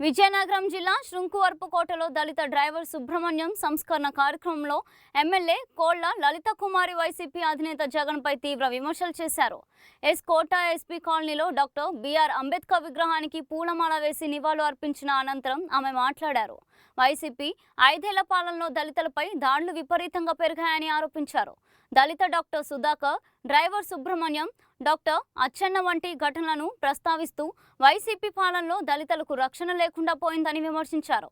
విజయనగరం జిల్లా శృంకువర్పుకోటలో దళిత డ్రైవర్ సుబ్రహ్మణ్యం సంస్కరణ కార్యక్రమంలో ఎమ్మెల్యే కోళ్ల లలిత కుమారి వైసీపీ అధినేత జగన్పై తీవ్ర విమర్శలు చేశారు. కోట ఎస్పీ కాలనీలో డాక్టర్ బిఆర్ అంబేద్కర్ విగ్రహానికి పూలమాల వేసి నివాళులు అర్పించిన అనంతరం ఆమె మాట్లాడారు. వైసీపీ 5 ఏళ్ల పాలనలో దళితులపై దాడులు విపరీతంగా పెరిగాయని ఆరోపించారు. Dalit doctor Sudhakar, driver Subrahmanyam, doctor Achchenna వంటి ఘటనలను ప్రస్తావిస్తూ వైసీపీ పాలనలో దళితులకు రక్షణ లేకుండా పోయిందని విమర్శించారు.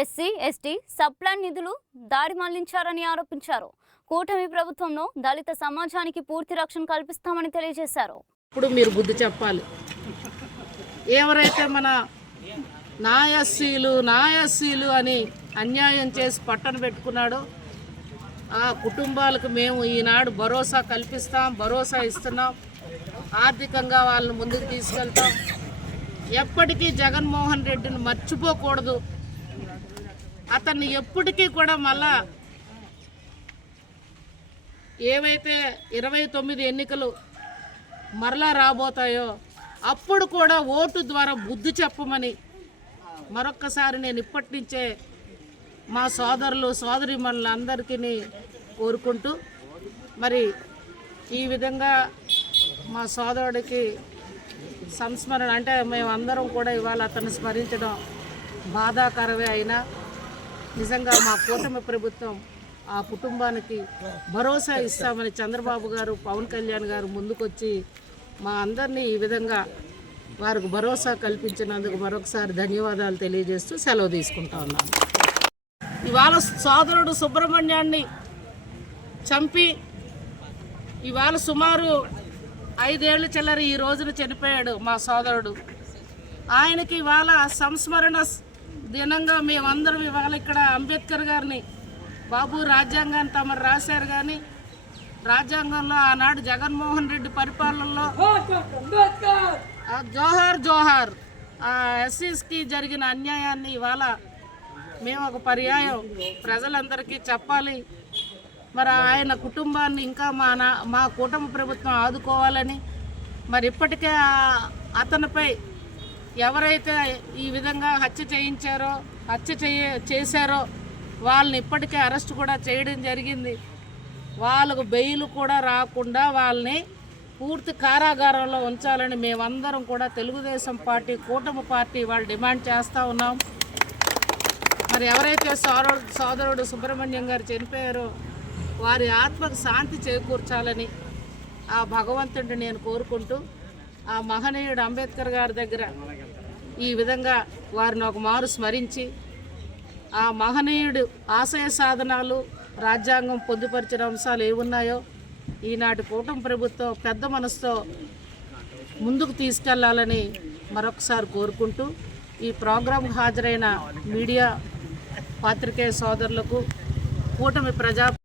ఎస్సీ, ఎస్టీ సబ్ప్లాన్ నిధులు దారి మళ్లించారని ఆరోపించారు. కూటమి ప్రభుత్వంలో దళిత సమాజానికి పూర్తి రక్షణ కల్పిస్తామని తెలియజేశారు. ఇప్పుడు మీరు బుద్ధి చెప్పాలి. ఎవరైతే మన నాయస్సీలు అని అన్యాయం చేసి పట్టణ పెట్టుకున్నాడో ఆ కుటుంబాలకు మేము ఈనాడు భరోసా కల్పిస్తాం, భరోసా ఇస్తున్నాం. ఆర్థికంగా వాళ్ళని ముందుకు తీసుకెళ్తాం. ఎప్పటికీ జగన్మోహన్ రెడ్డిని మర్చిపోకూడదు. అతన్ని ఎప్పటికీ కూడా మళ్ళా ఏవైతే 29 ఎన్నికలు మరలా రాబోతాయో అప్పుడు కూడా ఓటు ద్వారా బుద్ధి చెప్పమని మరొక్కసారి నేను ఇప్పటి నుంచే మా సోదరులు సోదరీమణులందరికీ కోరుకుంటూ, మరి ఈ విధంగా మా సోదరుడికి సంస్మరణ అంటే మేమందరం కూడా ఇవాళ అతన్ని స్మరించడం బాధాకరమే. అయినా నిజంగా మా కూటమి ప్రభుత్వం ఆ కుటుంబానికి భరోసా ఇస్తామని చంద్రబాబు గారు, పవన్ కళ్యాణ్ గారు ముందుకొచ్చి మా అందరినీ ఈ విధంగా వారికి భరోసా కల్పించినందుకు మరొకసారి ధన్యవాదాలు తెలియజేస్తూ సెలవు తీసుకుంటా ఉన్నాను. ఇవాళ సోదరుడు సుబ్రహ్మణ్యాన్ని చంపి ఇవాళ సుమారు 5 ఏళ్ళు చిల్లర ఈ రోజున చనిపోయాడు మా సోదరుడు. ఆయనకి ఇవాళ సంస్మరణ దినంగా మేమందరం ఇవాళ ఇక్కడ అంబేద్కర్ గారిని బాబు రాజ్యాంగాన్ని తమరు రాశారు, కానీ రాజ్యాంగంలో ఆనాడు జగన్మోహన్ రెడ్డి పరిపాలనలో జోహార్ ఎస్సీస్కి జరిగిన అన్యాయాన్ని ఇవాళ మేము ఒక పర్యాయం ప్రజలందరికీ చెప్పాలి. మరి ఆయన కుటుంబాన్ని ఇంకా మా కుటుంబ ప్రభుత్వం ఆదుకోవాలని, మరి ఇప్పటికే అతనిపై ఎవరైతే ఈ విధంగా హత్య చేశారో వాళ్ళని ఇప్పటికే అరెస్ట్ కూడా చేయడం జరిగింది. వాళ్ళకు బెయిల్ కూడా రాకుండా వాళ్ళని పూర్తి కారాగారంలో ఉంచాలని మేమందరం కూడా తెలుగుదేశం పార్టీ, కూటమి పార్టీ వాళ్ళు డిమాండ్ చేస్తూ ఉన్నాం. మరి ఎవరైతే సోదరుడు సుబ్రహ్మణ్యం గారు చనిపోయారో వారి ఆత్మకు శాంతి చేకూర్చాలని ఆ భగవంతుడిని నేను కోరుకుంటూ, ఆ మహనీయుడు అంబేద్కర్ గారి దగ్గర ఈ విధంగా వారిని ఒక మారు స్మరించి ఆ మహనీయుడు ఆశయ సాధనాలు, రాజ్యాంగం పొందుపరిచిన అంశాలు ఏమున్నాయో ఈనాటి కూటమి ప్రభుత్వం పెద్ద మనసుతో ముందుకు తీసుకెళ్లాలని మరొకసారి కోరుకుంటూ, ఈ ప్రోగ్రాంకు హాజరైన మీడియా పాత్రికేయ సోదరులకు, కూటమి